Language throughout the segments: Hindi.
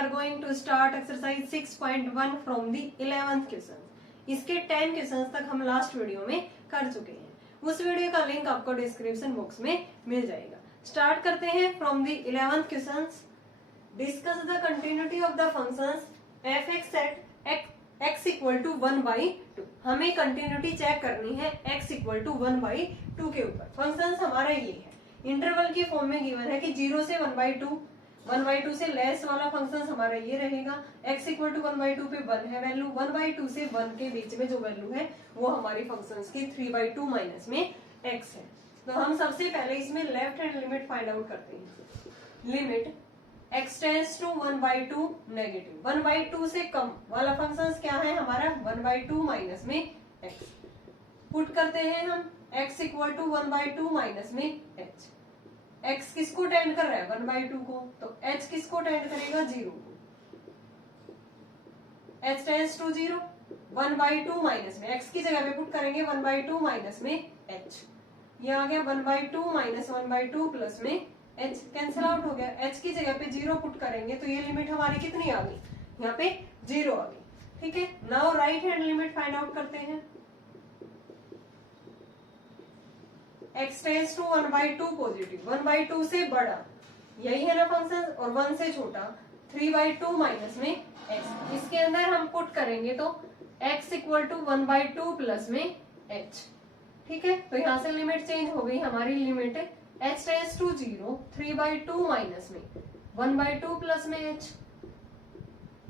Are going to start exercise 6.1 from the 11th question. इसके 10 क्वेश्चन तक हम लास्ट वीडियो में कर चुके हैं। उस वीडियो का लिंक आपको डिस्क्रिप्शन बॉक्स में मिल जाएगा। स्टार्ट करते हैं from the 11th question. Discuss the continuity of the functions f x at x equal to 1/2। हमें कंटिन्यूटी चेक करनी है x इक्वल टू 1/2 के ऊपर। फंक्शन हमारा ये है, इंटरवल की फॉर्म में गिवन है कि 0 से 1/2 से लेस वाला फंक्शन हमारा ये रहेगा। x इक्वल टू 1/2 पे 1 है वैल्यू, 1/2 से 1 के बीच में जो वैल्यू है वो हमारी फंक्शन की 3/2 माइनस में x है। तो हम सबसे पहले इसमें left hand limit find out करते हैं। Limit x tends to 1/2 negative, 1/2 से कम वाला फंक्शन क्या है हमारा 1/2 माइनस में x। पुट करते हैं हम x इक्वल टू 1/2 माइनस में h। x किसको टेंड कर रहा है 1/2 को, तो h किसको टेंड करेगा 0 को। h टेंस टू 0, 1/2 माइनस में x की जगह पे पुट करेंगे 1/2 माइनस में h। ये आ गया 1/2 माइनस 1/2 प्लस में h, कैंसिल आउट हो गया। h की जगह पे 0 पुट करेंगे तो ये लिमिट हमारी कितनी आ गई, यहाँ पे 0 आ गई। ठीक है, now right hand limit find out करते हैं। x टेंस टू 1/2 पॉजिटिव, 1/2 से बड़ा यही है ना फंक्शन, और 1 से छोटा 3/2 माइनस में x। इसके अंदर हम पुट करेंगे तो x इक्वल टू 1/2 प्लस में h। ठीक है, तो यहाँ से लिमिट चेंज हो गई हमारी। Limit h tends to 0, 3/2 minus में 1/2 प्लस में h।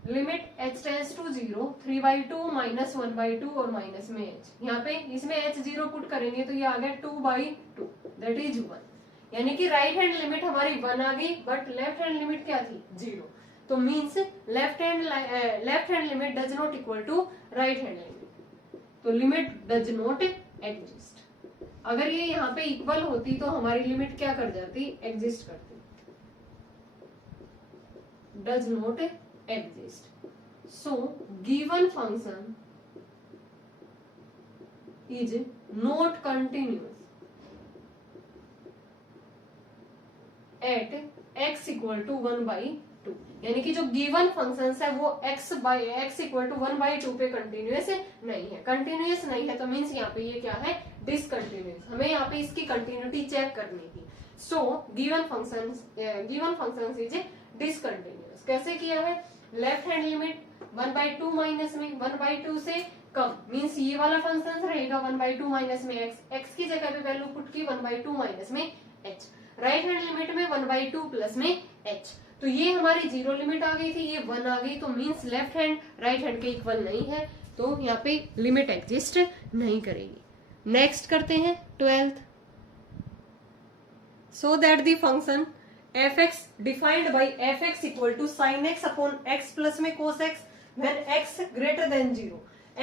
Limit h tends to 0, 3/2 minus 1/2 और माइनस में h। यहाँ पे इसमें h 0 पुट करेंगे तो ये आ गया 2/2, दैट इज 1। यानी कि राइट हैंड लिमिट हमारी 1 आ गई, बट लेफ्ट हैंड लिमिट क्या थी 0। तो means left hand limit does not equal to right hand limit. तो लिमिट डज नॉट एग्जिस्ट। अगर ये यहाँ पे इक्वल होती तो हमारी लिमिट क्या कर जाती, एग्जिस्ट करती। Does not exist. So, given function is not continuous at x equal to 1/2। यानी कि जो गिवन फंक्शंस है वो x इक्वल टू 1/2 पे कंटिन्यूअस नहीं है। कंटिन्यूअस नहीं है तो मीन्स यहाँ पे ये क्या है, डिसकंटिन्यूअस। हमें यहाँ पे इसकी कंटिन्यूटी चेक करनी थी। So given functions is discontinuous. कैसे किया है, लेफ्ट हैंड लिमिट 1/2 माइनस में 1/2 से कम, मीन्स ये वाला फंक्शन रहेगा 1/2 माइनस में x की जगह पे वैल्यू पुट की 1/2 माइनस में h। राइट हैंड लिमिट में 1/2 प्लस में h। तो ये हमारी 0 लिमिट आ गई थी, ये 1 आ गई, तो means left hand right hand के इक्वल नहीं है, तो यहाँ पे लिमिट एग्जिस्ट नहीं करेगी। नेक्स्ट करते हैं 12th। So that the function fx defined by fx equal to sin x upon x plus में cos x when x greater than 0।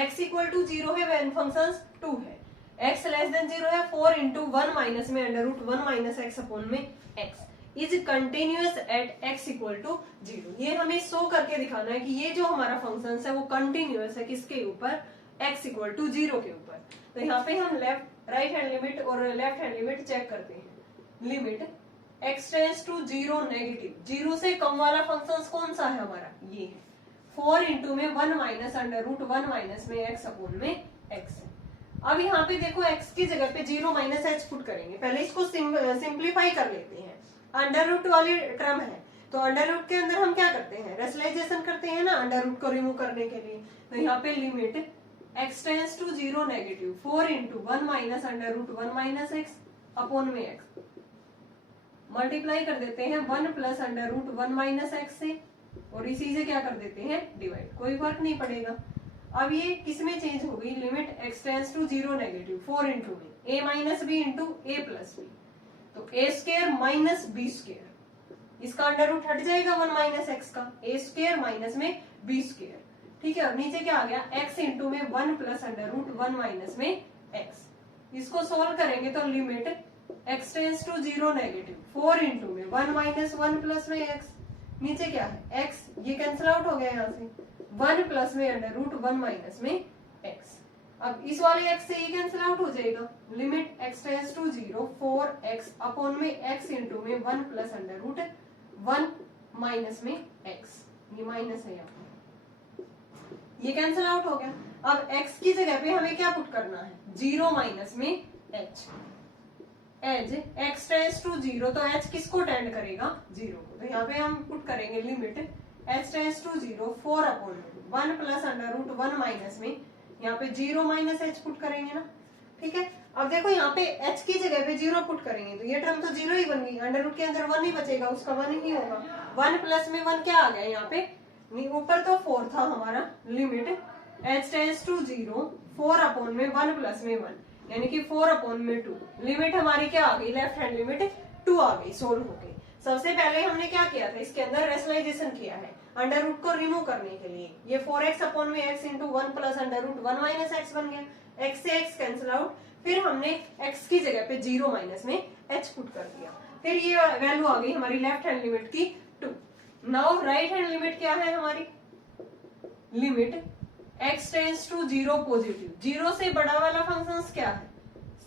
x equal to 0 है when functions 2 है, x less than 0 है 4 into 1 minus में under root 1 minus x upon में x is continuous at x equal to 0। ये हमें शो करके दिखाना है कि ये जो हमारा फंक्शन है वो कंटिन्यूअस है किसके ऊपर, x equal to 0 के ऊपर। तो यहाँ पे हम राइट हैंड लिमिट और लेफ्ट हैंड लिमिट चेक करते हैं। Limit x tends to 0 negative, 0 से कम वाला फंक्शन कौन सा है हमारा, ये है 4 इंटू में 1 माइनस अंडर रूट 1 माइनस में x अपॉन में x है। अब यहाँ पे देखो x की जगह पे 0 माइनस h पुट करेंगे। पहले इसको सिंप्लीफाई कर लेते हैं। अंडर रूट वाली टर्म है तो अंडर रूट के अंदर हम क्या करते हैं, रेशनलाइजेशन करते हैं ना अंडर रूट को रिमूव करने के लिए। तो यहाँ पे limit x tends to 0 negative 4 into 1 minus under root 1 minus x upon में x। मल्टीप्लाई कर देते हैं 1 plus under root 1 minus x से, और इसी से क्या कर देते हैं डिवाइड, कोई फर्क नहीं पड़ेगा। अब ये किसमें चेंज हो गई, limit x tends to 0 negative 4 into में a minus b into a plus b, तो a square minus b square, इसका अंडर रूट हट जाएगा 1 माइनस एक्स का, a स्क्वायर माइनस में बी स्क्वायर। ठीक है, और नीचे क्या आ गया x इंटू में 1 प्लस अंडर रूट 1 माइनस में x। इसको सोल्व करेंगे तो limit x tends to 0 negative 4 into में 1 माइनस 1 प्लस में x, नीचे क्या है x, ये कैंसिल आउट हो गया यहाँ से 1 प्लस में अंडर रूट 1 माइनस में x। अब इस वाले x से ये कैंसिल आउट हो जाएगा। Limit x tends to 0 4x upon में x इंटू में 1 प्लस अंडर रूट 1 माइनस में x। ये माइनस है यहाँ, ये कैंसिल आउट हो गया। अब x की जगह पे हमें क्या पुट करना है, 0 माइनस में h, as x tends to 0, तो h किसको टेंड करेगा, 0 को। तो यहाँ पे हम पुट करेंगे limit h tends to 0 4/1 plus under root 1 minus में, यहाँ पे 0 माइनस h पुट करेंगे ना, ठीक है। अब देखो यहाँ पे h की जगह पे 0 पुट करेंगे तो ये टर्म तो 0 ही बन गई, अंडर रूट के अंदर 1 ही बचेगा, उसका 1 ही होगा। 1 प्लस में 1 क्या आ गया यहाँ पे, ऊपर तो 4 था हमारा, limit h tends to 0 4/1 plus में 1 यानी कि 4/2। लिमिट हमारी क्या आ गई, लेफ्ट हैंड लिमिट 2 आ गई सोल्व होके। सबसे पहले हमने क्या किया था, इसके अंदर रेशनलाइजेशन किया है अंडर रूट को रिमूव करने के लिए। ये 4x/x into 1 plus under root 1 minus x बन गया, x से x कैंसिल आउट। फिर हमने x की जगह पे 0 माइनस में h पुट कर दिया, फिर ये वैल्यू आ गई हमारी लेफ्ट हैंड लिमिट की 2। नाउ राइट हैंड लिमिट क्या है हमारी, limit x tends to 0 positive, 0 से बड़ा वाला फंक्शन क्या है,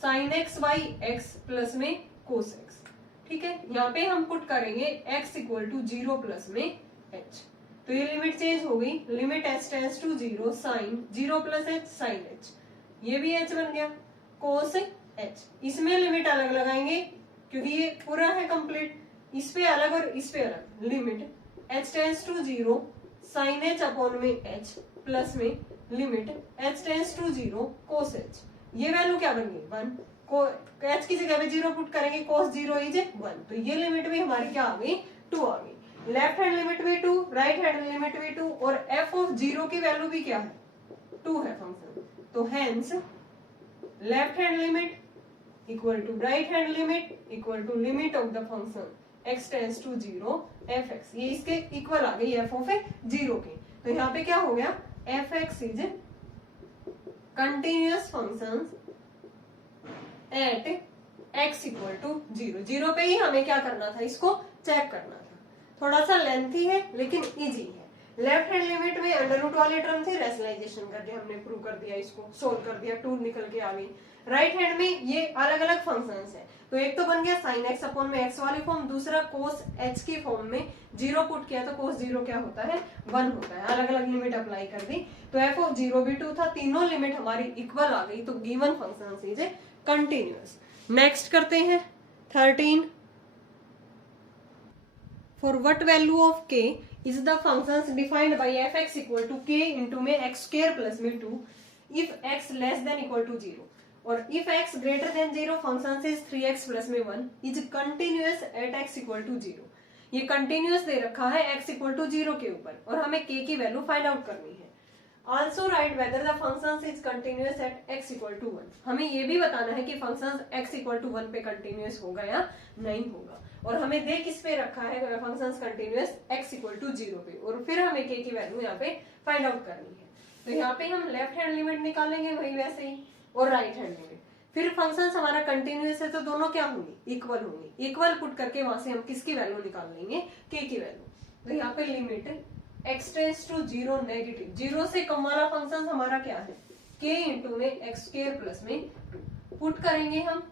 sin x by x plus में cos x, ठीक है। यहाँ पे हम पुट करेंगे x इक्वल टू 0 प्लस में h, तो ये लिमिट चेंज हो गई, limit h tends to 0 sin 0 plus h sin h, ये भी h बन गया cos h। इसमें लिमिट अलग लगाएंगे क्योंकि ये पूरा है कंप्लीट, इस पे अलग और इस पे अलग, limit h tends to 0 sin h upon में h प्लस में limit h tends to 0 cos h, ये वैल्यू क्या बन गई 1, को h की जगह पे 0 पुट करेंगे, cos 0 इज 1, तो ये लिमिट भी हमारी क्या आ गई 2 आ गई। लेफ्ट हैंड लिमिट भी 2, राइट हैंड लिमिट भी 2, और f ऑफ 0 की वैल्यू भी क्या है 2 है फंक्शन, तो hence left hand limit equal to right hand limit equal to limit of the function x tends to 0 fx, ये इसके इक्वल आ गई f ऑफ 0 की। तो यहाँ पे क्या हो गया, fx is continuous function at x equal to 0। 0 पे ही हमें क्या करना था, इसको चेक करना था। थोड़ा सा लेंथी है लेकिन इजी है। लेफ्ट हैंड लिमिट में अंडर रूट वाली टर्म थी, रेशनलाइजेशन कर दिया हमने, प्रूव कर दिया, इसको सोल्व कर दिया, 2 निकल के आ गई। राइट हैंड में ये अलग अलग फंक्शंस है, तो एक तो बन गया sin x अपॉन में x वाली फॉर्म, दूसरा cos h की फॉर्म में 0 पुट किया तो cos 0 क्या होता है 1 होता है, अलग अलग लिमिट अप्लाई कर दी, तो f ऑफ 0 भी 2 था, तीनों लिमिट हमारी इक्वल आ गई, तो given function is continuous. Next करते हैं 13, for what value of k is the functions defined by fx equal to k into में x square plus में 2 if x less than equal to 0 और if x greater than 0 functions is 3x plus में 1 is continuous at x equal to 0। ये कंटिन्यूअस दे रखा है x इक्वल टू 0 के ऊपर और हमें k की वैल्यू फाइंड आउट करनी है। Also write whether the function is continuous at x equal to 1, हमें ये भी बताना है कि फंक्शन x इक्वल टू 1 पे कंटिन्यूअस होगा या नहीं होगा, और हमें दे किस पे रखा है function continuous x equal to 0 पे, और फिर हमें k की वैल्यू यहाँ पे फाइंड आउट करनी है। तो यहाँ पे हम लेफ्ट हैंड लिमिट निकालेंगे वही वैसे ही, और राइट हैंड लिमिट, फिर फंक्शन हमारा कंटिन्यूअस है तो दोनों क्या होंगी इक्वल होंगी, इक्वल पुट करके वहां से हम किसकी वैल्यू निकाल लेंगे k की वैल्यू। तो यहाँ पे limit x tends to 0 negative, 0 से कम वाला फंक्शन हमारा क्या है k इंटू में x स्क्वायर प्लस में 2 पुट करेंगे हम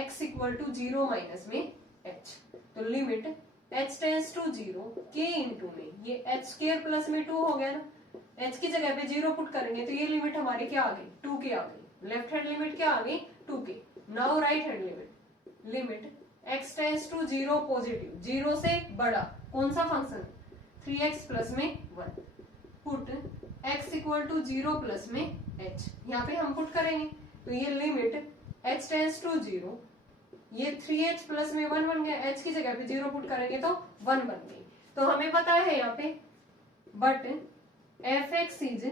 x इक्वल टू 0 माइनस में h, तो limit h tends to 0 k into में ये h स्क्वायर प्लस में 2 हो गया ना, h की जगह पे 0 पुट करेंगे तो ये लिमिट हमारी क्या आ गई 2k आ गई, लेफ्ट हैंड लिमिट क्या आ गई 2k। Now right hand limit, limit x tends to 0 positive, 0 से बड़ा कौन सा फंक्शन 3x प्लस में 1 put x equal to 0 plus में h, यहाँ पे हम पुट करेंगे तो ये लिमिट h टेंड्स टू 0, ये 3h प्लस में 1 बन गया, h की जगह पे 0 पुट करेंगे तो 1 बन गई। तो हमें पता है यहाँ पे but fx is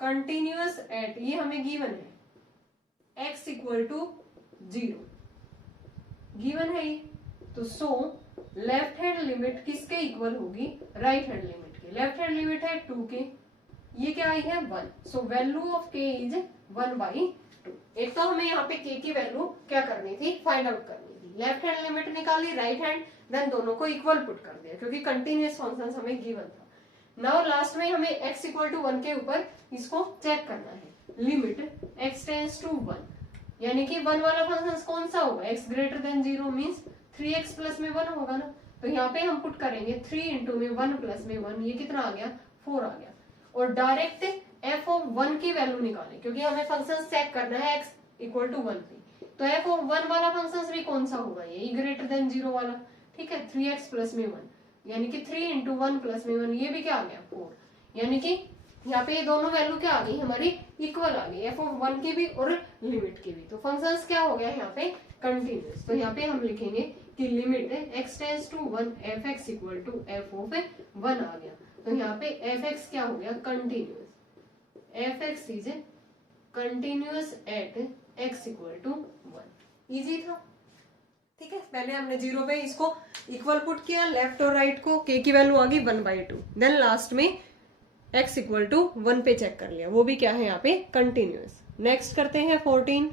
continuous eight, ये हमें गिवन है x इक्वल टू 0 गिवन है ये, तो सो लेफ्ट हैंड लिमिट किसके इक्वल होगी राइट हैंड लिमिट के। लेफ्ट हैंड लिमिट है 2 के, ये क्या आई है 1, सो वैल्यू ऑफ k इज 1/2। एक तो हमें यहाँ पे k की वैल्यू क्या करनी थी फाइंड आउट करनी थी, लेफ्ट हैंड लिमिट निकाली, राइट हैंड, देन दोनों को इक्वल पुट कर दिया क्योंकि कंटिन्यूअस फंक्शन हमें गिवन था। नाउ लास्ट में हमें x इक्वल टू 1 के ऊपर इसको चेक करना है, लिमिट x टेंड्स टू 1, यानी कि 1 वाला फंक्शन कौन सा होगा x greater then 0 means 3x plus में 1 होगा ना, तो यहाँ पे हम पुट करेंगे 3 इंटू में 1 प्लस में 1, ये कितना आ गया 4 आ गया। और डायरेक्ट एफ ऑफ 1 की वैल्यू निकालें, क्योंकि हमें फंक्शन चेक करना है x इक्वल टू 1 पे। तो एफ ऑफ 1 वाला फंक्शन भी कौन सा होगा, यही ग्रेटर देन 0 वाला। ठीक है, 3x प्लस में 1, यानी कि 3 इंटू 1 प्लस में 1, ये भी क्या आ गया 4। यानी कि यहाँ पे ये दोनों वैल्यू क्या आ गई हमारी, इक्वल आ गई, एफ ऑफ 1 की भी और लिमिट की भी। तो फंक्शंस क्या हो गया यहाँ पे, कंटिन्यूअस। तो यहाँ पे हम लिखेंगे कि limit x tends to 1 f x equal to f of 1 आ गया। तो यहाँ पे एफ एक्स क्या हो गया, continuous. F x is continuous at x equal to 1। Easy था। ठीक है, पहले हमने 0 पे इसको इक्वल पुट किया, लेफ्ट और राइट को, k की वैल्यू आ गई 1/2। देन लास्ट में x इक्वल टू 1 पे चेक कर लिया, वो भी क्या है यहाँ पे कंटिन्यूअस। नेक्स्ट करते हैं 14।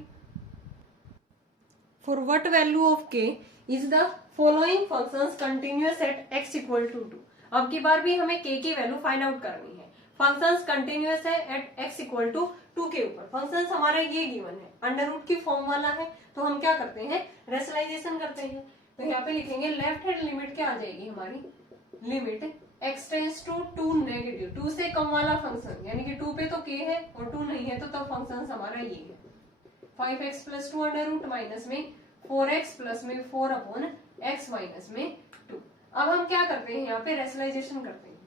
For what value of k is the following functions continuous at x equal to 2। अब की बार भी हमें k की वैल्यू फाइंड आउट करनी है। फंक्शंस कंटिन्यूअस है एट x इक्वल टू 2 के ऊपर। फंक्शंस हमारा ये गिवन है, अंडर रूट की फॉर्म वाला है, तो हम क्या करते हैं, रेशनलाइजेशन करते हैं। तो यहाँ पे लिखेंगे लेफ्ट हैंड लिमिट क्या आ जाएगी हमारी, limit x tends to 2 negative, 2 से कम वाला फंक्शन, यानी कि 2 पे तो k है और 2 नहीं है, तो तब फंक्शन हमारा ये है 5x plus 2 under root minus में 4x प्लस में 4 अपॉन x माइनस में 2। अब हम क्या करते हैं, यहाँ पे रेशनलाइजेशन करते हैं।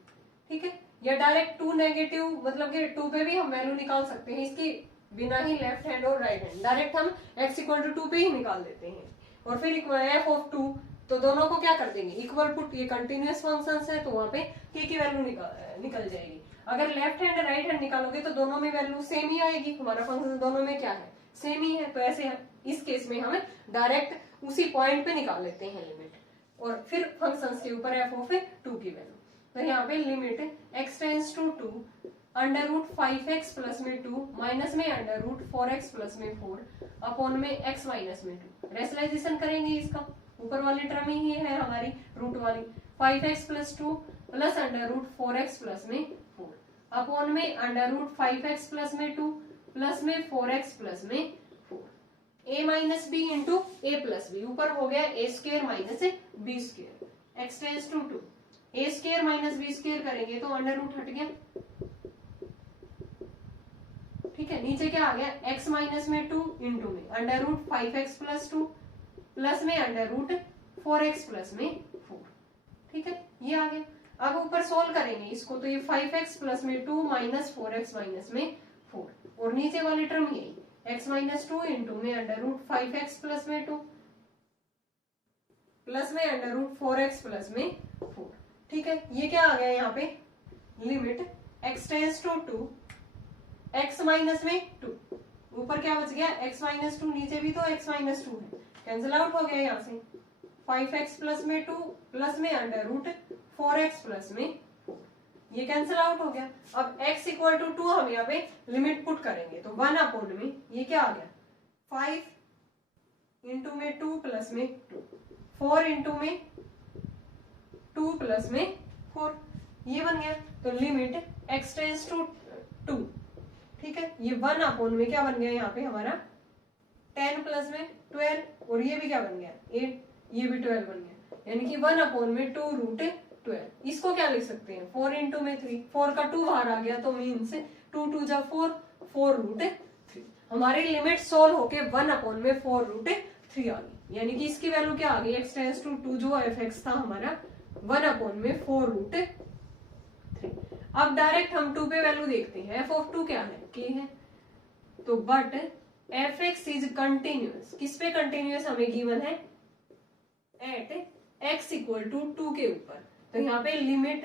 ठीक है, या डायरेक्ट 2 नेगेटिव, मतलब कि 2 पे भी हम वैल्यू निकाल सकते हैं इसकी बिना ही लेफ्ट हैंड और राइट हैंड। डायरेक्ट हम x इक्वल टू 2 पे ही निकाल देते हैं। और फिर एफ ऑफ 2, तो दोनों को क्या कर देंगे, इक्वल पुट। ये कंटिन्यूअस फंक्शंस है, तो वहां पे k की वैल्यू निकल जाएगी। अगर लेफ्ट हैंड राइट हैंड निकालोगे तो दोनों में वैल्यू सेम ही आएगी, हमारा फंक्शन दोनों में क्या है, सेम ही है। तो ऐसे इस केस में हम डायरेक्ट उसी पॉइंट पे निकाल लेते हैं लिमिट, और फिर फंक्शंस के ऊपर एफ ऑफ 2 की वैल्यू। तो यहाँ पे limit x tends to 2 under root 5x plus में 2 माइनस में अंडर रूट 4x प्लस में 4 अपॉन में x माइनस में 2। रेशनलाइजेशन करेंगे इसका, ऊपर वाली टर्म ही है हमारी रूट वाली, 5x plus 2 plus under root 4x plus में 4 अपॉन में अंडर रूट 5x प्लस में 2 प्लस में 4x प्लस में 4। a minus b into a plus b, ऊपर हो गया a square minus b square. x tends to 2, a square minus b square करेंगे तो अंडर रूट हट गया। ठीक है, नीचे क्या आ गया, x माइनस में 2 इंटू में under root 5x plus 2 plus में अंडर रूट 4x प्लस में 4। ठीक है, ये आ गया। अब ऊपर सोल्व करेंगे इसको, तो ये 5x प्लस में 2 माइनस 4x माइनस में 4, और नीचे वाली टर्म यही x माइनस 2 इंटू में अंडर रूट 5x प्लस में 2 प्लस में अंडर रूट 4x प्लस में 4। ठीक है, ये क्या आ गया यहाँ पे, limit x tends to 2 x minus में 2, ऊपर क्या बच गया x माइनस 2, नीचे भी तो x माइनस 2 है, कैंसिल आउट हो गया यहाँ से। 5x प्लस में 2 प्लस में अंडर रूट 4x प्लस में 4, ये कैंसिल आउट हो गया। अब x इक्वल टू 2 हम यहाँ पे लिमिट पुट करेंगे, तो 1 अपॉन में ये क्या आ गया 5 इंटू में 2 प्लस में 2, 4 इंटू में 2 प्लस में 4, ये बन गया। तो लिमिट x टेंड्स टू 2, ठीक है, ये 1 अपॉन में क्या बन गया यहाँ पे हमारा 10 प्लस में 12, और ये भी क्या बन गया 8, ये भी 12 बन गया, यानी कि 1 अपॉन में 2 रूट 12। इसको क्या लिख सकते हैं 4 इंटू में 3, 4 का 2 बाहर आ गया तो मीन्स 2 2 जा 4, 4 रूट 3। हमारी लिमिट सोल्व होके 1 अपॉन में 4 रूट 3 आ गई, यानी कि इसकी वैल्यू क्या आ गई, x टेंड्स टू 2 जो एफ एक्स था हमारा 1 अपॉन में 4 रूट 3। अब डायरेक्ट हम 2 पे वैल्यू देखते हैं, एफ ऑफ 2 क्या है, k है। तो but F x is continuous, किस पे कंटिन्यूअस हमें गिवन है, एट x इक्वल टू 2 के ऊपर। तो यहाँ पे limit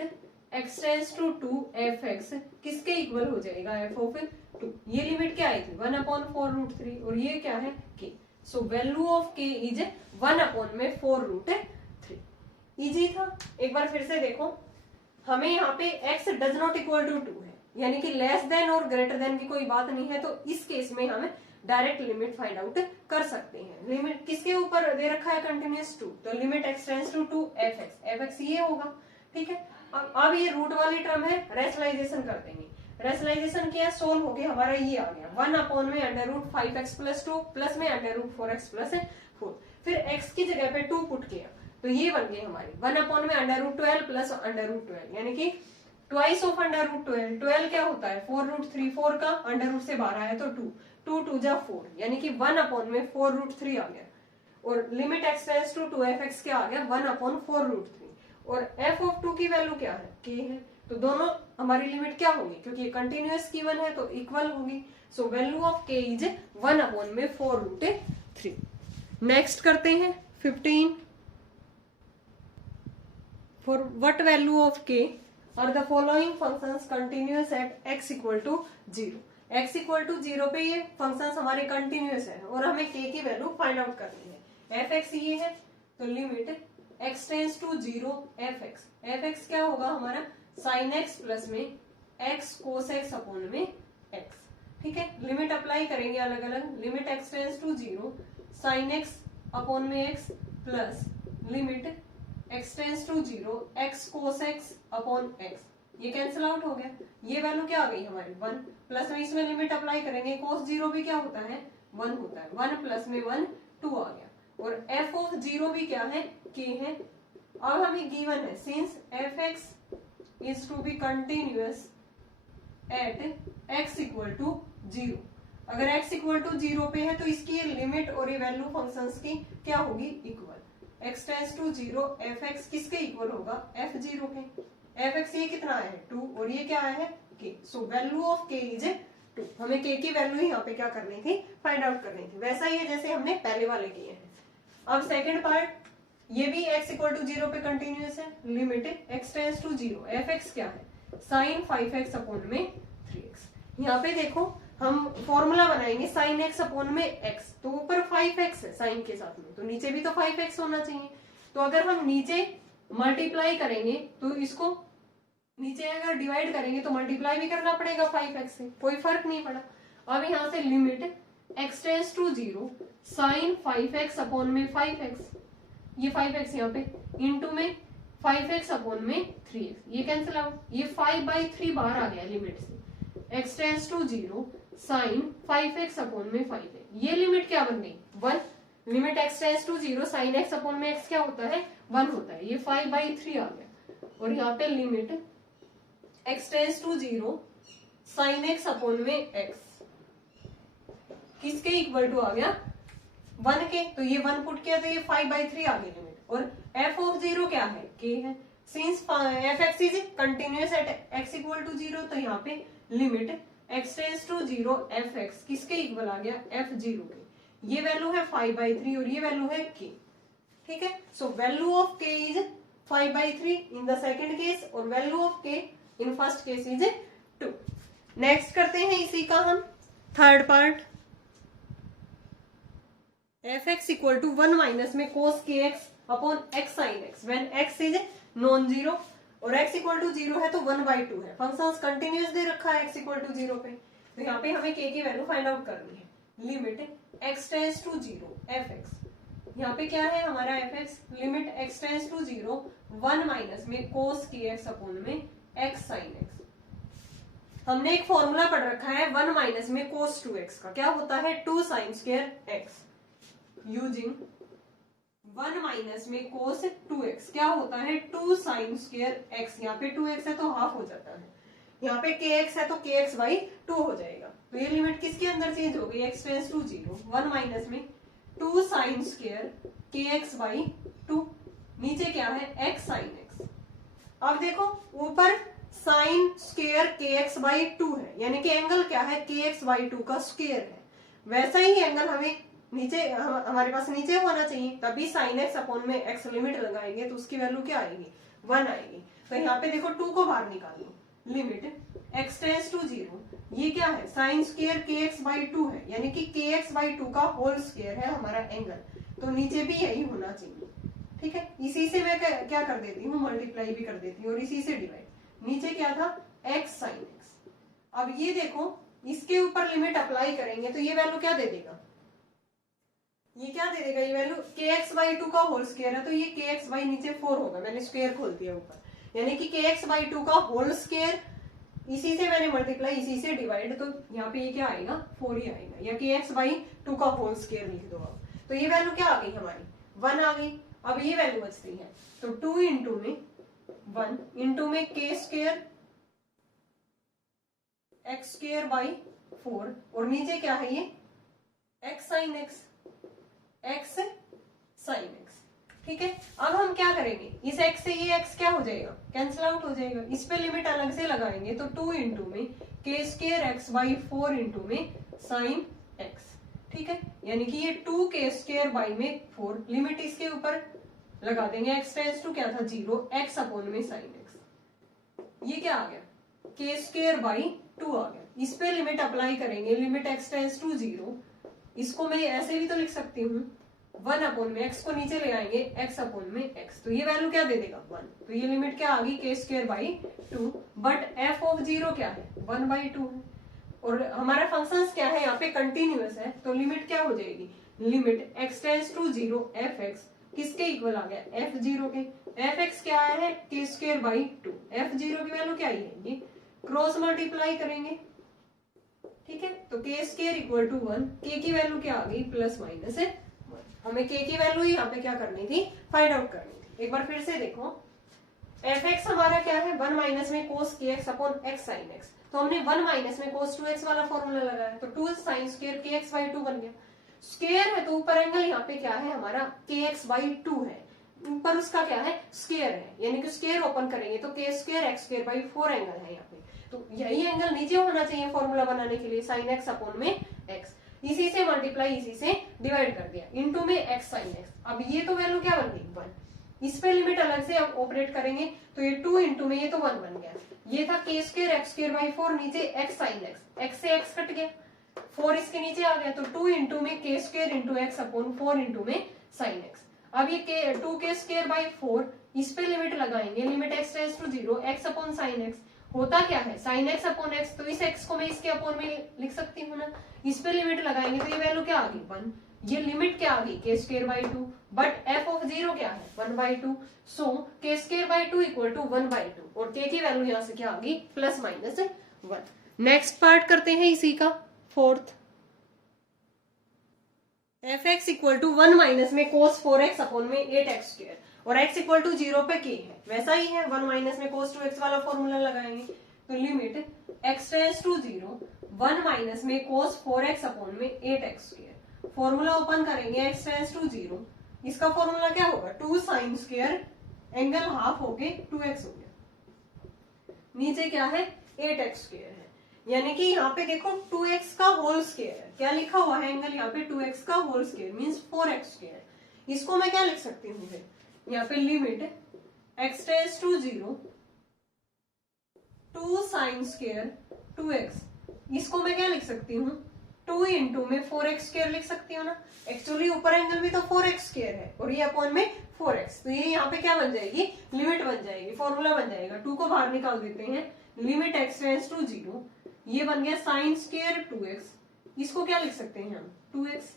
x tends to 2 f x किसके इक्वल हो जाएगा, एफ ऑफ 2। ये लिमिट क्या आई थी 1 अपॉन 4 रूट 3, और ये क्या है k। So value of k is 1 upon में 4 रूट 3। इजी था। एक बार फिर से देखो, हमें यहाँ पे x does not equal to 2 है, यानी कि लेस देन और ग्रेटर देन की कोई बात नहीं है, तो इस केस में हम डायरेक्ट लिमिट फाइंड आउट कर सकते हैं। लिमिट किसके ऊपर दे रखा है, कंटिन्यूअस 2, तो limit x tends to 2 f x ये होगा। ठीक है, अब ये रूट वाली टर्म है, रेशनलाइजेशन कर देंगे। रेशनलाइजेशन किया, सोल्व हो गया, हमारा ये आ गया 1 अपॉन में under root 5x plus 2 plus में अंडर रूट 4x प्लस 4। फिर x की जगह पे 2 पुट किया, तो ये बन गई हमारी 1/√12 प्लस √12 यानी कि ट्वाइस ऑफ √12। 12 क्या होता है 4√3, 4 का अंडर से 12 है तो 2, 2 2 जा 4 यानी कि 1/4√3 आ गया। और limit x tends to 2f(x) क्या आ गया 1/4√3। और f ऑफ 2 की वैल्यू क्या है k है, तो दोनों हमारी लिमिट क्या होगी क्योंकि कंटिन्यूअस गिवन है तो इक्वल होगी। So value of k is 1/4√3। Next करते हैं 15। For what value of k are the following functions continuous at x equal to 0। x equal to 0 पे ये फंक्शंस हमारे कंटिन्यूअस है और हमें k की वैल्यू फाइंड आउट करनी है। fx ये है तो limit x tends to 0 fx। fx क्या होगा हमारा sin x प्लस में x cos x अपॉन में x। ठीक है, लिमिट अप्लाई करेंगे अलग अलग। Limit x tends to 0 sin x upon में x plus limit x tends to 0 x cos x upon x। ये कैंसिल आउट हो गया, ये वैल्यू क्या आ गई हमारी 1 प्लस में इसमें लिमिट अप्लाई करेंगे cos 0 भी क्या होता है 1 होता है, 1 प्लस में 1 2 आ गया। और f ऑफ 0 भी क्या है k है। अब हमें गिवन है since fx is to be continuous at x equal to 0। अगर x इक्वल टू 0 पे है तो इसकी लिमिट और ये वैल्यू फंक्शंस की क्या होगी equal. x tends to 0 fx किसके इक्वल होगा f0 के। fx ये कितना है 2 और ये क्या है k। So value of k is 2। हमें k की वैल्यू यहाँ पे क्या करनी थी फाइंड आउट करनी थी, वैसा ही है जैसे हमने पहले वाले किए हैं। अब सेकंड पार्ट, ये भी x इक्वल टू 0 पे कंटिन्यूअस है। Limit x tends to 0 fx क्या है sin 5x अपॉन में 3x। यहाँ पे देखो हम फॉर्मूला बनाएंगे sin x अपॉन में x, तो ऊपर 5x है साइन के साथ में तो नीचे भी तो 5x होना चाहिए। तो अगर हम नीचे मल्टीप्लाई करेंगे तो इसको नीचे अगर डिवाइड करेंगे तो मल्टीप्लाई भी करना पड़ेगा 5x से, कोई फर्क नहीं पड़ा। अब यहाँ से limit x tends to 0 sin 5x upon में 5x, ये 5x यहाँ पे इंटू में 5x अपॉन में 3x, ये कैंसिल आउट, ये 5/3 बाहर आ गया लिमिट से। x tends to 0 sin 5x upon में 5 है, ये लिमिट क्या बन गई 1। Limit x tends to 0 sin x upon में x क्या होता है 1 होता है, ये 5/3 आ गया। और यहाँ पे limit x tends to 0 sin x upon में x किसके इक्वल टू आ गया 1 के, तो ये 1 पुट किया तो ये 5/3 आ गई लिमिट। और f ऑफ 0 क्या है k है। Since fx is continuous at x equal to 0 तो यहाँ पे limit x tends to 0 fx किसके इक्वल आ गया f0 के। ये वैल्यू है 5/3 और ये वैल्यू है k। ठीक है, so value of k is 5/3 in the second case और value of k in first case is 2। Next करते हैं इसी का हम third part. fx equal to 1 minus में cos kx upon x sin x when x is non zero और x इक्वल टू 0 है तो 1/2 है। फंक्शंस कंटिन्यूअस दे रखा है x इक्वल टू 0 पे, तो यहाँ पे हमें k की वैल्यू फाइंड आउट करनी है। Limit x tends to 0 fx, यहाँ पे क्या है हमारा fx, limit x tends to 0 1 minus में cos kx अपॉन में x sin x। हमने एक फॉर्मूला पढ़ रखा है 1 माइनस में cos 2x का, क्या होता है 2 sin square x। Using 1 minus में cos 2x क्या होता है 2 sin स्क्वायर x। यहाँ पे 2x है तो हाफ हो जाता है, यहाँ पे kx है तो kx/2 हो जाएगा। तो ये लिमिट किसके अंदर चेंज हो गई x टेंड्स टू 0 1 माइनस में 2 sin स्क्वायर kx/2, नीचे क्या है x sin x। अब देखो ऊपर sin स्क्वायर kx/2 है यानी कि एंगल क्या है kx/2 का स्क्वायर है, वैसा ही एंगल हमें नीचे हमारे पास नीचे होना चाहिए, तभी sin x अपॉन में x लिमिट लगाएंगे तो उसकी वैल्यू क्या आएगी 1 आएगी। तो यहाँ पे देखो 2 को बाहर निकालो, लिमिट x टेंड्स टू 0 ये क्या है sin स्क्वायर kx/2 है यानी कि kx/2 का होल स्क्वायर है हमारा एंगल, तो नीचे भी यही होना चाहिए। ठीक है, इसी से मैं क्या कर देती हूँ मल्टीप्लाई भी कर देती हूँ और इसी से डिवाइड। नीचे क्या था x sin x। अब ये देखो इसके ऊपर लिमिट अप्लाई करेंगे तो ये वैल्यू क्या दे देगा, ये क्या दे देगा, ये वैल्यू kx/2 का होल स्क्वायर है तो ये kx नीचे 4 होगा, मैंने स्क्वायर खोल दिया ऊपर यानी कि kx/2 का होल स्क्वायर, इसी से मैंने मल्टीप्लाई इसी से डिवाइड, तो यहाँ पे ये क्या आएगा 4 ही आएगा, या kx/2 का होल स्क्वायर लिख दो आप। तो ये वैल्यू क्या आ गई हमारी 1 आ गई। अब ये वैल्यू बचती है, तो 2 इंटू में 1 इंटू में k square x square by 4 और नीचे क्या है ये x sine x sine x। ठीक है, अब हम क्या करेंगे, इस x से ये x क्या हो जाएगा, कैंसिल आउट हो जाएगा। इस पे लिमिट अलग से लगाएंगे तो 2 इंटू में k square x by 4 into में साइन x। ठीक है, यानी कि ये 2k स्क्वायर बाई में 4 लिमिट इसके ऊपर लगा देंगे, x टेंस टू क्या था 0, x अपॉन में साइन x। ये क्या आ गया, k स्क्वायर बाई 2 आ गया। इस पे लिमिट अप्लाई करेंगे, लिमिट x टेंस टू 0। इसको मैं ऐसे भी तो लिख सकती हूँ 1 अपॉन में x को नीचे ले आएंगे x अपॉन में x, तो ये वैल्यू क्या दे देगा 1। तो ये लिमिट क्या आ गई k square by 2, but f of 0 क्या है 1 बाई 2 है। और हमारा फंक्शन क्या है यहाँ पे कंटिन्यूअस है, तो लिमिट क्या हो जाएगी, limit x tends to 0 fx किसके इक्वल आ गया f0 के। fx क्या आया है k स्क्वायर बाई 2, f0 की वैल्यू क्या आई है, ये क्रॉस मल्टीप्लाई करेंगे। ठीक है, तो k square equal to 1, k की वैल्यू क्या आ गई प्लस माइनस है 1। हमें k की वैल्यू यहाँ पे क्या करनी थी, फाइंड आउट करनी थी। एक बार फिर से देखो, fx हमारा क्या है 1 माइनस में cos kx upon x sin x, तो हमने 1 माइनस में cos 2x वाला फॉर्मूला लगाया, तो 2 sin स्क्वायर kx बाई 2 बन गया। स्क्वायर है तो ऊपर एंगल यहाँ पे क्या है हमारा kx बाई 2 है, ऊपर उसका क्या है स्क्वायर है, यानी कि स्क्वायर ओपन करेंगे तो k square x square by 4 angle है यहाँ पे, तो यही एंगल नीचे होना चाहिए फॉर्मूला बनाने के लिए, साइन x अपॉन में x। इसी से मल्टीप्लाई इसी से डिवाइड कर दिया, इनटू में x साइन x। अब ये तो वैल्यू क्या बन गई 1, इस पे लिमिट अलग से ऑपरेट करेंगे तो ये 2 इंटू में ये तो 1 बन गया। ये था k square x square by 4, नीचे x साइन x से x कट गया, 4 इसके नीचे आ गया, तो 2 इंटू में k square into x upon 4 into में साइन x। अब ये 2k स्क्वायर बाई 4, इस पे लिमिट लगाएंगे, limit x tends to 0 x upon sine x। होता क्या है साइन x अपॉन x, तो इस x को मैं इसके अपॉन में लिख सकती हूँ ना। इस पे लिमिट लगाएंगे तो ये वैल्यू क्या आ गई 1, ये लिमिट क्या आ गई k square by 2, but f of 0 क्या है 1 by 2, so k square by 2 equal to 1 by 2, और k की वैल्यू यहाँ से क्या आ गई प्लस माइनस 1। नेक्स्ट पार्ट करते हैं इसी का, fourth. fx equal to 1 minus में cos 4x अपॉन में 8x स्क्वायर, और x इक्वल टू 0 पे k है, वैसा ही है 1 माइनस में cos 2x वाला फॉर्मूला लगाएंगे, तो limit x tends to 0 1 minus में cos 4x अपॉन में 8x स्क्वायर। फॉर्मूला ओपन करेंगे x टेंस टू 0, इसका फॉर्मूला क्या होगा 2 साइन स्क्वायर एंगल हाफ हो गए 2x हो गया, नीचे क्या है 8x स्क्वायर है, यानी कि यहाँ पे देखो 2x का होल स्क्वायर है, क्या लिखा हुआ है एंगल यहाँ पे 2x का whole square means 4x square. इसको मैं क्या लिख सकती हूँ फिर, यहाँ पे limit x tends to 0 2 sine square 2x, इसको मैं क्या लिख सकती हूँ 2 इंटू में 4x स्क्वायर लिख सकती हूँ ना। एक्चुअली ऊपर एंगल भी तो 4x स्क्वायर है और ये अपॉन में 4x, तो ये यहाँ पे क्या बन जाएगी लिमिट बन जाएगी, फॉर्मूला बन जाएगा। 2 को बाहर निकाल देते हैं, लिमिट x टेंस टू 0, ये बन गया साइन स्क्वायर 2x, इसको क्या लिख सकते हैं हम 2x।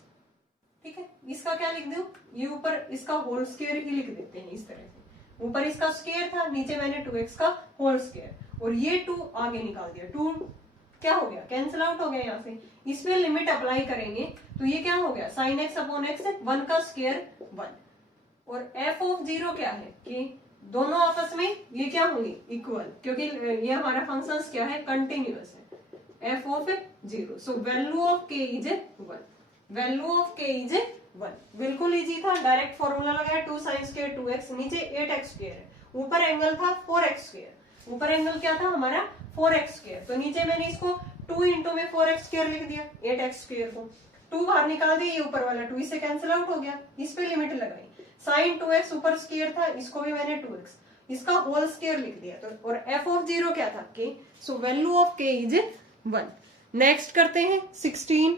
ठीक है, इसका क्या लिख दो, ये ऊपर इसका होल स्क्वायर ही लिख देते हैं इस तरह से, ऊपर इसका स्क्वायर था, नीचे मैंने 2x का होल स्क्वायर, और ये 2 आगे निकाल दिया, 2 क्या हो गया कैंसिल आउट हो गया यहाँ से। इसमें लिमिट अप्लाई करेंगे तो ये क्या हो गया साइन x अपॉन x, 1 का स्क्वायर 1, और f ऑफ 0 क्या है कि दोनों आपस में ये क्या होंगे इक्वल, क्योंकि ये हमारा फंक्शन क्या है कंटिन्यूअस है, f of 0, so value of k is 1, value of k is 1। बिल्कुल इजी था, डायरेक्ट फॉर्मूला लगाया 2 साइन स्क्वायर 2x, नीचे 8x स्क्वायर है, ऊपर एंगल था 4x स्क्वायर, ऊपर एंगल क्या था हमारा 4x स्क्वायर, तो नीचे मैंने इसको 2 इंटू में 4x स्क्वायर लिख दिया, 8x स्क्वायर को 2 बाहर निकाल दिया, ये ऊपर वाला 2 इससे कैंसिल आउट हो गया, इस पे लिमिट लगाई, साइन 2x ऊपर स्क्वायर था, इसको भी मैंने 2x इसका होल स्क्वायर लिख दिया, तो और f ऑफ 0 क्या था k, so value of k is 1। Next करते हैं 16,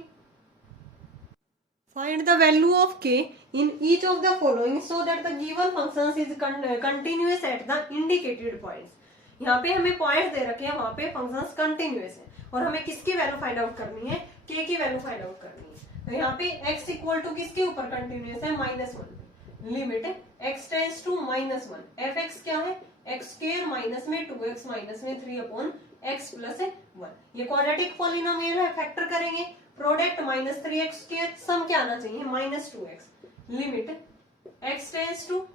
find the value of k in each of the following so that the given functions is continuous at the indicated points। यहाँ पे हमें पॉइंट दे रखे हैं, वहां पे फंक्शंस कंटिन्यूअस है, और हमें किसकी वैल्यू फाइंड आउट करनी है k की वैल्यू फाइंड आउट करनी है। तो यहाँ पे x इक्वल टू किसके ऊपर कंटिन्यूअस है -1, limit x tends to -1, fx क्या है x स्क्वायर माइनस में 2x माइनस में 3 अपॉन x प्लस 1, ये क्वाड्रेटिक पॉलिनोमियल है, फैक्टर करेंगे प्रोडक्ट -3x स्क्वायर, सम क्या आना चाहिए -2x, limit x tends to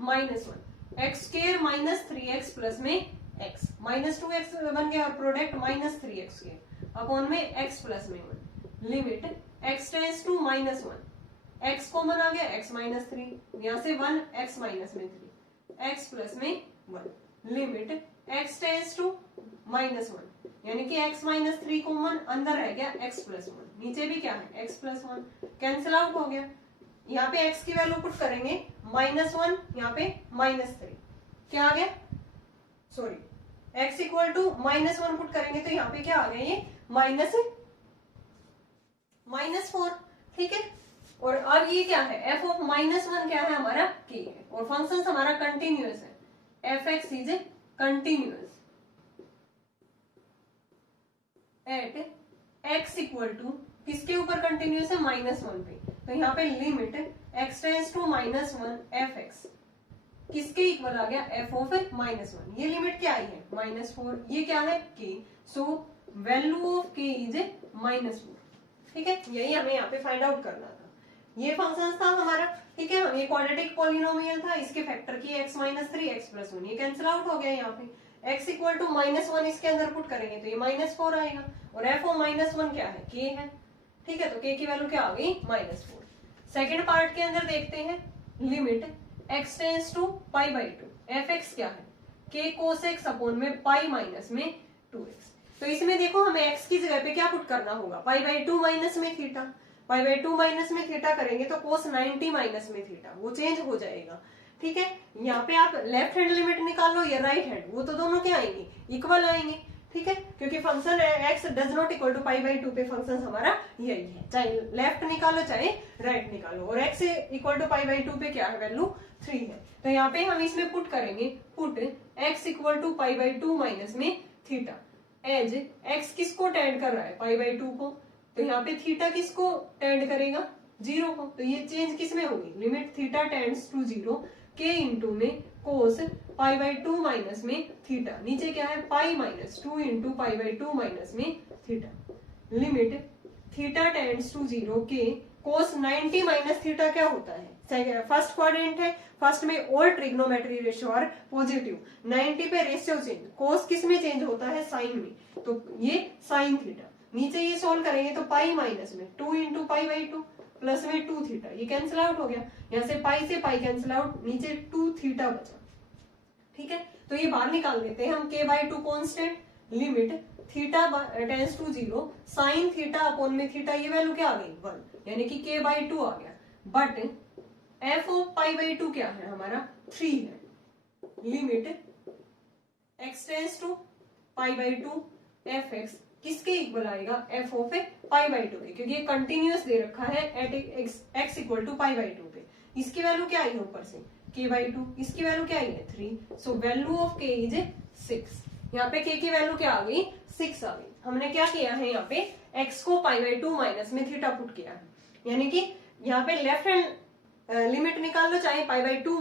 -1 x square minus 3x plus में x -2x बन गया और प्रोडक्ट -3x स्क्वायर अपॉन में x प्लस में 1 limit x tends to -1 x common आ गया x -3 यहां से 1 x माइनस में 3 x प्लस में 1 लिमिट x टेंस टू -1 यानी कि x -3 कॉमन अंदर रह गया x प्लस 1 नीचे भी क्या है x प्लस 1 कैंसिल आउट हो गया। यहाँ पे x की वैल्यू पुट करेंगे -1 यहाँ पे -3 क्या आ गया sorry x equal to -1 put करेंगे तो यहाँ पे क्या आ गया ये -4 ठीक है। और अब ये क्या है f ऑफ -1 क्या है हमारा k है और फंक्शन हमारा कंटिन्यूअस है f(x) is continuous at x equal to किसके ऊपर कंटिन्यूअस है -1 पे तो यहाँ पे limit x tends to -1 f(x) किसके इक्वल आ गया f ऑफ -1 ये लिमिट क्या आई है -4 ये क्या है k so value of k is -4 ठीक है यही हमें यहाँ पे फाइंड आउट करना था। ये फंक्शन था हमारा ठीक है ये क्वाड्रेटिक पॉलिनोमियल था इसके फैक्टर की x -3 x प्लस 1 ये कैंसिल आउट हो गया यहाँ पे x इक्वल टू -1 इसके अंदर पुट करेंगे तो ये -4 आएगा और f ऑफ -1 क्या है k है ठीक है तो k की वैल्यू क्या आ गई -4। सेकेंड पार्ट के अंदर देखते हैं limit x tends to π/2 f(x) क्या है k cos x अपॉन में पाई माइनस में 2x तो इसमें देखो हमें x की जगह पे क्या पुट करना होगा π/2 माइनस में थीटा π/2 माइनस में थीटा करेंगे तो cos 90 माइनस में थीटा वो चेंज हो जाएगा ठीक है। यहाँ पे आप लेफ्ट हैंड लिमिट निकाल लो या राइट हैंड वो तो दोनों क्या आएंगे इक्वल आएंगे ठीक है क्योंकि function x does not equal to π/2 पे फंक्शन हमारा यही है चाहे लेफ्ट निकालो चाहे राइट निकालो और x इक्वल टू π/2 पे क्या है वैल्यू 3 है तो यहाँ पे हम इसमें पुट करेंगे put x equal to π/2 minus में थीटा एज x किसको टेंड कर रहा है π/2 को तो यहाँ पे थीटा किसको टेंड करेगा 0 को तो ये चेंज किसमें होगी limit theta tends to 0 k into में कोस π/2 माइनस में थीटा नीचे क्या है पाई माइनस 2 इंटू π/2 माइनस में theta limit theta tends to 0 के कोस 90 माइनस थीटा क्या होता है फर्स्ट क्वाड्रेंट है फर्स्ट में all trigonometry ratio are positive 90 पे रेशियो चेंज कोस किस में चेंज होता है साइन में तो ये साइन थीटा नीचे ये सोल्व करेंगे तो पाई माइनस में 2 इंटू π/2 प्लस में 2 थीटा ये कैंसिल आउट हो गया यहाँ से पाई से पाई कैंसिल आउट नीचे 2 थीटा बचा ठीक है तो ये बाहर निकाल देते हैं हम k/2 constant limit theta tends to 0 sine theta upon में थीटा ये वैल्यू क्या आ गई 1 यानी कि k/2 आ गया बट f ऑफ π/2 क्या है हमारा 3 है limit x tends to π/2 f(x) किसके इक्वल आएगा f ऑफ π/2 के क्योंकि ये कंटिन्यूअस दे रखा है एट x इक्वल टू π/2 पे इसकी वैल्यू क्या आई है ऊपर से k/2 इसकी वैल्यू क्या आई है 3 सो वैल्यू ऑफ k इज 6 यहाँ पे k की वैल्यू क्या आ गई 6 आ गई। हमने क्या किया है यहाँ पे x को π/2 माइनस में थीटा पुट किया है यानी कि यहाँ पे लेफ्ट हैंड लिमिट निकाल लो चाहे π/2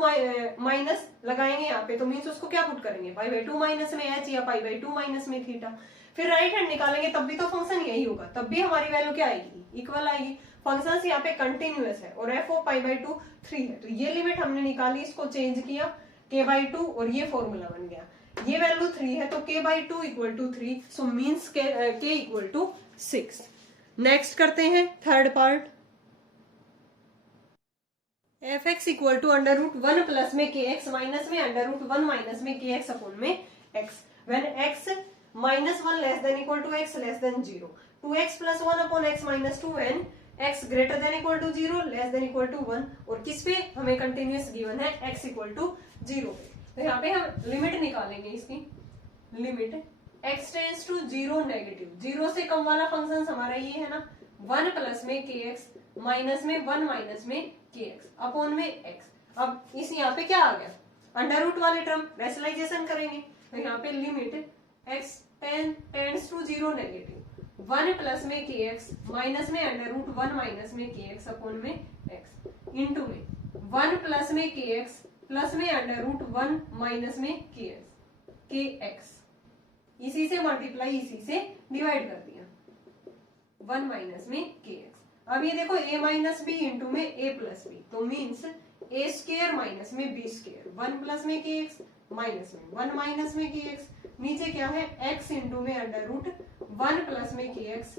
माइनस लगाएंगे यहाँ पे तो मीन्स उसको क्या पुट करेंगे π/2 माइनस में h या π/2 माइनस में थीटा फिर राइट हैंड निकालेंगे तब भी तो फंक्शन यही होगा तब भी हमारी वैल्यू क्या आएगी इक्वल आएगी फंक्शन यहाँ पे कंटिन्यूअस है और f ऑफ π/2 3 है तो ये लिमिट हमने निकाली इसको चेंज किया k/2 और ये फॉर्मूला बन गया ये वैल्यू 3 है तो k/2 equal to 3 so means k equal to 6। Next करते हैं third part f(x) equal to √1 plus में kx माइनस में √1 माइनस में kx अपॉन में x when x -1 less than equal to x less than 0 2x plus 1 upon x minus 2 when x greater than equal to 0 less than equal to 1 और किस पे हमें कंटिन्यूअस गिवन है x इक्वल टू 0 पे तो यहाँ पे हम लिमिट निकालेंगे इसकी limit x tends to 0 negative 0 से कम वाला फंक्शन हमारा ये है ना 1 प्लस में kx माइनस में 1 माइनस में kx अपॉन में x अब इस यहाँ पे क्या आ गया अंडर रूट वाले टर्म रेशनलाइजेशन करेंगे तो यहाँ पे limit x tends to 0 negative 1 plus में kx माइनस में √1 माइनस में kx अपॉन में x इंटू में 1 प्लस में kx प्लस में √1 माइनस में kx इसी से मल्टीप्लाई इसी से डिवाइड कर दिया 1 माइनस में kx अब ये देखो a माइनस बी इंटू में a प्लस बी तो मीन्स ए स्क्वायर माइनस में बी स्क्वायर, 1 प्लस में के एक्स माइनस में 1 माइनस में के एक्स, नीचे क्या है x इंटू में अंडर रूट 1 प्लस में के एक्स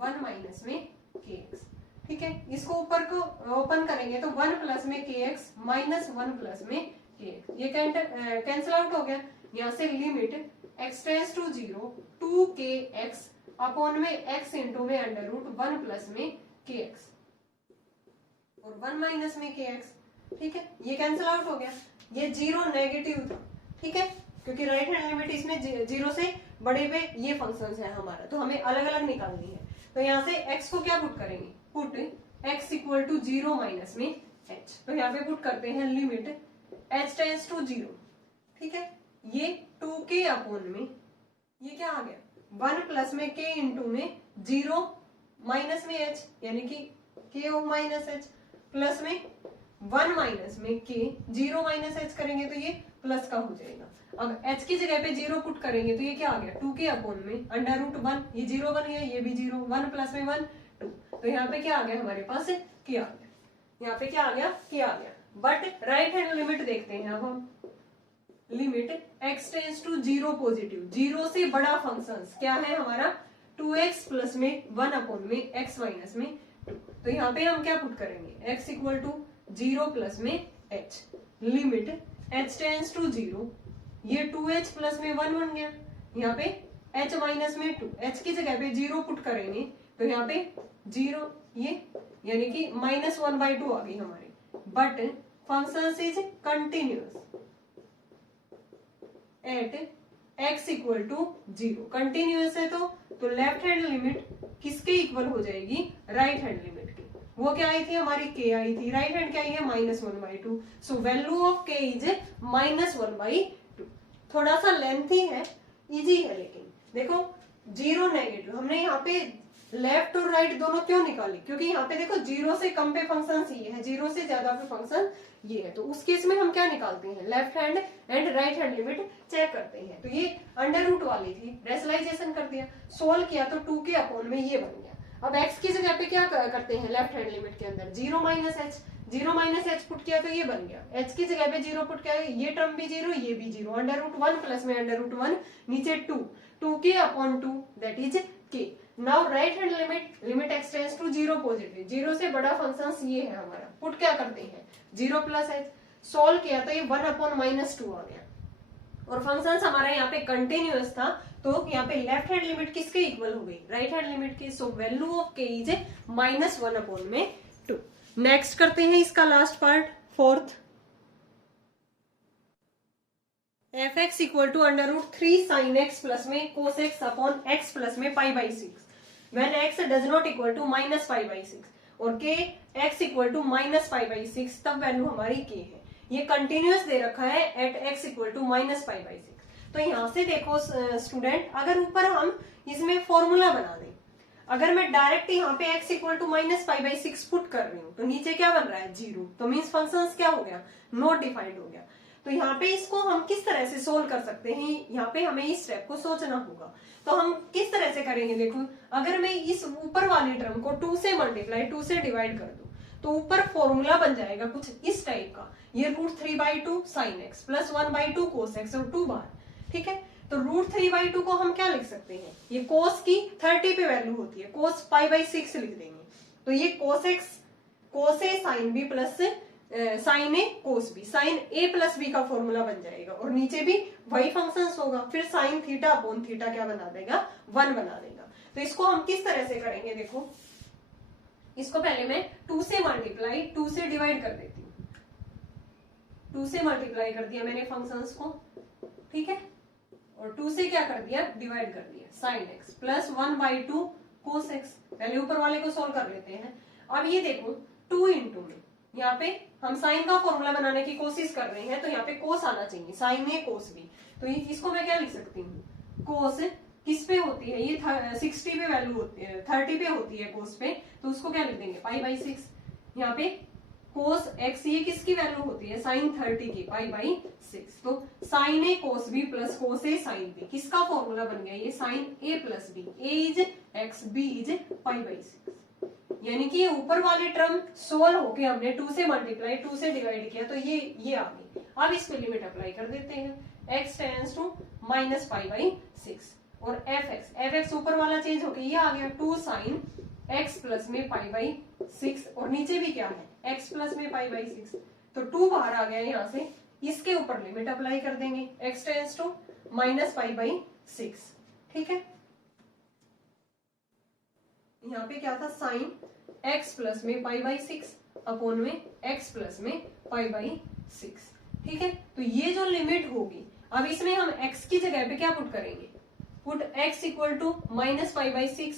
1 माइनस में के एक्स। ठीक है, इसको ऊपर को ओपन करेंगे तो 1 प्लस में के एक्स माइनस 1 प्लस में के एक्स, ये कैंसिल आउट हो गया। यहाँ से लिमिट x टेंस टू 0 2 के एक्स अपॉन में x इंटू में अंडर रूट 1 प्लस में के एक्स और 1 माइनस में के एक्स। ठीक है, ये कैंसिल आउट हो गया, ये 0 नेगेटिव था। ठीक है, क्योंकि राइट हैंड लिमिट इसमें 0 से बड़े पे ये फंक्शन है हमारा, तो हमें अलग अलग निकालनी है। तो यहाँ से x को क्या पुट करेंगे, put x equal to 0 minus में h, तो यहाँ पे पुट करते हैं लिमिट h टेंस टू 0। ठीक है, ये 2k अपॉन में ये क्या आ गया 1 प्लस में k इंटू में 0 माइनस में h, यानी कि k of minus h plus में 1 माइनस में k, 0 माइनस h करेंगे तो ये प्लस का हो जाएगा। अब h की जगह पे 0 पुट करेंगे तो ये क्या आ गया 2k अपॉन में अंडर रूट 1, ये 0 बन गया, ये भी 0, 1 प्लस में 1 2, तो यहाँ पे क्या आ गया हमारे पास k आ गया, यहाँ पे क्या आ गया k आ गया। बट राइट हैंड लिमिट देखते हैं अब हम, limit x tends to 0 positive, 0 से बड़ा फंक्शन क्या है हमारा 2x प्लस में 1 अपॉन में x माइनस में 2, तो यहाँ पे हम क्या पुट करेंगे x इक्वल टू 0 प्लस में h, limit h tends to 0, ये 2h प्लस में 1 बन गया, यहाँ पे h माइनस में 2, h की जगह पे 0 पुट करेंगे तो यहाँ पे 0 ये यानी कि -1/2 आ गई हमारी। But function is continuous at x equal to 0, continuous है तो लेफ्ट हैंड लिमिट किसके इक्वल हो जाएगी, राइट हैंड लिमिट की। वो क्या आई थी हमारी k आई थी, राइट हैंड क्या आई है -1/2, सो वैल्यू ऑफ k इज -1/2। थोड़ा सा लेंथी है, इजी है, लेकिन देखो 0 नेगेटिव, हमने यहाँ पे लेफ्ट और राइट दोनों क्यों निकाली, क्योंकि यहाँ पे देखो 0 से कम पे फंक्शन ये है, 0 से ज्यादा पे फंक्शन ये है, तो उस केस में हम क्या निकालते हैं left hand and right hand limit check करते हैं। तो ये अंडर रूट वाली थी, रेशनलाइजेशन कर दिया, सोल्व किया तो 2k अपॉन में ये बन गया। अब x की जगह पे क्या करते हैं लेफ्ट हैंड लिमिट के अंदर 0 minus h, 0 minus h put किया तो ये बन गया, h की जगह पे 0 पुट किया, ये टर्म भी 0 ये भी 0, अंडर रूट 1 प्लस में अंडर रूट 1 नीचे 2, 2k upon 2 that is k। Now right hand limit x tends to 0 positive, 0 से बड़ा फंक्शन ये है हमारा, पुट क्या करते हैं 0 प्लस h, सोल्व किया तो ये 1 अपॉन -2 आ गया, और फंक्शन हमारा यहाँ पे कंटिन्यूअस था, तो यहाँ पे लेफ्ट हैंड लिमिट किसके इक्वल हो गई, राइट हैंड लिमिट की। So value of k is -1 upon में 2। नेक्स्ट करते हैं इसका last part, fourth, fx equal to under root 3 sine x plus में cos x upon x plus में π/6 when x does not equal to -π/6 और k x इक्वल टू -π/6, तब वैल्यू हमारी k है। ये कंटिन्यूअस दे रखा है एट x इक्वल टू -π/6। तो यहाँ से देखो स्टूडेंट, अगर ऊपर हम इसमें फॉर्मूला बना दें, अगर मैं डायरेक्ट यहाँ पे x इक्वल टू -π/6 पुट कर रही हूँ तो नीचे क्या बन रहा है 0, तो मीन्स फंक्शन क्या हो गया नॉट डिफाइंड हो गया। तो यहाँ पे इसको हम किस तरह से सोल्व कर सकते हैं, यहाँ पे हमें इस स्टेप को सोचना होगा। तो हम किस तरह से करेंगे, देखो अगर मैं इस ऊपर वाले टर्म को 2 से मल्टीप्लाई 2 से डिवाइड कर दूं तो ऊपर फॉर्मूला बन जाएगा कुछ इस टाइप का, ये √3/2 sin x plus 1/2 cos x और 2 बार। ठीक है, तो √3/2 को हम क्या लिख सकते हैं, ये cos की 30 पे वैल्यू होती है, cos π/6 लिख देंगे, तो ये cos x cos a sin b plus sine A cos B, sine A plus B का फॉर्मूला बन जाएगा, और नीचे भी वही फंक्शंस होगा, फिर साइन थीटा अपॉन थीटा क्या बना देगा 1 बना देगा। तो इसको हम किस तरह से करेंगे, देखो इसको पहले मैं 2 से मल्टीप्लाई 2 से डिवाइड कर देती हूँ, 2 से मल्टीप्लाई कर दिया मैंने फंक्शंस को, ठीक है, और 2 से क्या कर दिया डिवाइड कर दिया, sine x plus 1/2 cos x. पहले ऊपर वाले को सोल्व कर लेते हैं। अब ये देखो 2 इंटू में यहाँ पे हम साइन का फॉर्मूला बनाने की कोशिश कर रहे हैं, तो यहाँ पे कोस आना चाहिए, साइन ए कोस बी। तो इसको मैं क्या लिख सकती हूँ, कोस किस पे होती है, ये 60 पे वैल्यू होती है, 30 पे होती है कोस पे, तो उसको क्या लिख देंगे π/6। यहाँ पे कोस एक्स ये किसकी वैल्यू होती है, साइन 30 की π/6। तो sine A cos B plus cos A sine B, किसका फॉर्मूला बन गया, ये sine A plus B, A is x B is π/6। यानी कि ये ऊपर वाले टर्म सोल्व होके हमने 2 से मल्टीप्लाई 2 से डिवाइड किया तो ये आ गई। अब इस पे लिमिट अप्लाई कर देते हैं, x टेंड्स टू -π/6 और fx ऊपर वाला चेंज होके ये आ गया 2 sin x प्लस में π/6 और नीचे भी क्या है x प्लस में π/6 तो 2 बाहर आ गया यहाँ से, इसके ऊपर लिमिट अप्लाई कर देंगे x टेंड्स टू -π/6। ठीक है, यहाँ पे क्या था साइन x प्लस में π/6 अपॉन में x प्लस में π/6। ठीक है, तो ये जो लिमिट होगी अब इसमें हम x की जगह पे क्या पुट करेंगे, put x equal to -π/6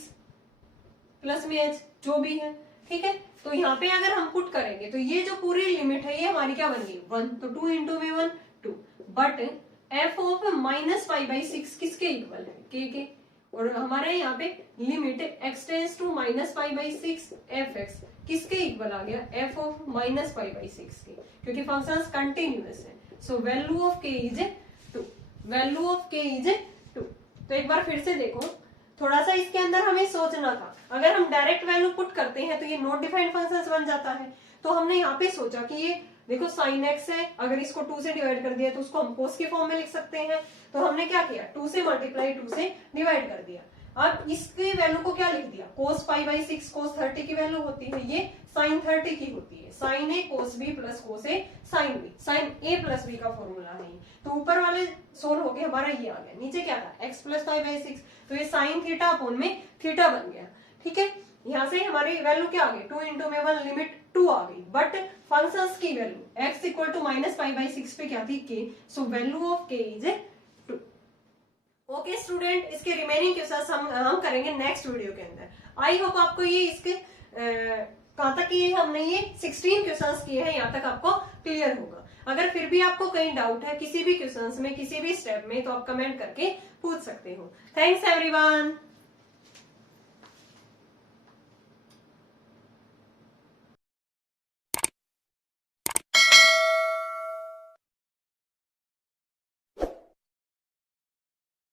plus में h जो भी है। ठीक है, तो यहाँ पे अगर हम पुट करेंगे तो ये जो पूरी लिमिट है ये हमारी क्या बन गई 1, तो 2 इंटू में 1 2, बट f ऑफ -π/6 किसके इक्वल है के, और हमारे यहाँ पे limit x tends to -π/6 fx किसके इक्वल आ गया f ऑफ -π/6 के, क्योंकि फंक्शंस कंटिन्यूअस है। So value of k is 2, value of k is 2। तो एक बार फिर से देखो, थोड़ा सा इसके अंदर हमें सोचना था, अगर हम डायरेक्ट वैल्यू पुट करते हैं तो ये नॉट डिफाइंड फंक्शंस बन जाता है। तो हमने यहाँ पे सोचा कि ये देखो साइन x है, अगर इसको 2 से डिवाइड कर दिया तो उसको हम कोस के फॉर्म में लिख सकते हैं। तो हमने क्या किया 2 से मल्टीप्लाई 2 से डिवाइड कर दिया। अब इसकी वैल्यू को क्या लिख दिया cos π/6, cos 30 की वैल्यू होती है, ये sin 30 की होती है, sin a cos b plus cos a sin b, sin a plus b का फॉर्मूला है। तो ऊपर वाले सोल्व होके हमारा ये आ गया, नीचे क्या था x प्लस π/6, तो ये sin थीटा अपॉन में थीटा बन गया। ठीक है, यहाँ से हमारी वैल्यू क्या आ गई 2 इंटू में 1 लिमिट 2 आ गई, बट फंक्शंस की वैल्यू x इक्वल टू -π/6 पे क्या थी k, so value of k is 2। Okay student, इसके रिमेनिंग क्वेश्चंस हम करेंगे नेक्स्ट वीडियो के अंदर। आई होप आपको ये इसके कहाँ तक ये हमने ये 16 क्वेश्चंस किए हैं, यहाँ तक आपको क्लियर होगा। अगर फिर भी आपको कहीं डाउट है किसी भी क्वेश्चंस में किसी भी स्टेप में तो आप कमेंट करके पूछ सकते हो। Thanks everyone.